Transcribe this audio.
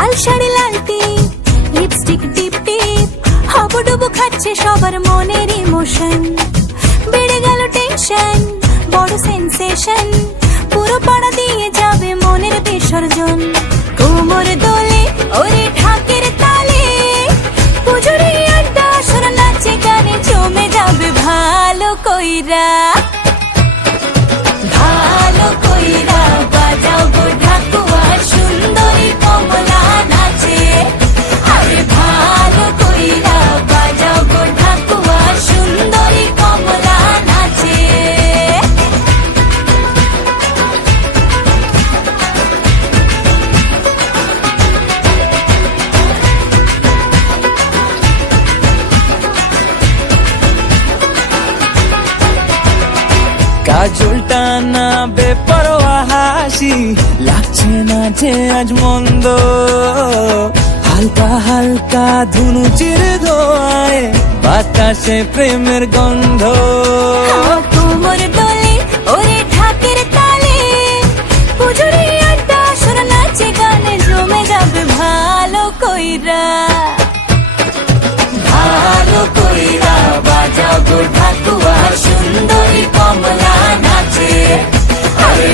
লাল শাড়ি লাল টিপ, lipstick টিপ টিপ, হাবুডুবু খাচ্ছে সবার মনের ইমোশন। বেড়ে গেল টেনশন, বড় সেন্সেশন, পুরো পাড়া দিয়ে যাবে মনের বিসর্জন। কোমর দোলে ওরে ঢাকের তালে, পুজোরে আড্ডা আসর নাচে গানে জমে যাবে ভালো কইরা। ভালো কইরা বাজাও গো ঢাকুয়া, সুন্দরী কমলা নাচে। আরে ভালো কইরা বাজাও গো ঢাকুয়া, সুন্দরী কমলা নাচে। কাজলটা না বেপরোয়া হাসি, লাগছে না যে আজ মন্দ। হালকা হালকা ধুনুচির ধোঁয়ায় বাতাসে প্রেমের গন্ধ। কোমর দোলে ওরে ঢাকের তালে, পুজোরে আড্ডা আসর নাচে গানে জমে যাবে ভালো কইরা। ভালো কইরা বাজাও গো ঢাকুয়া, সুন্দরী কমলা নাচে। আরে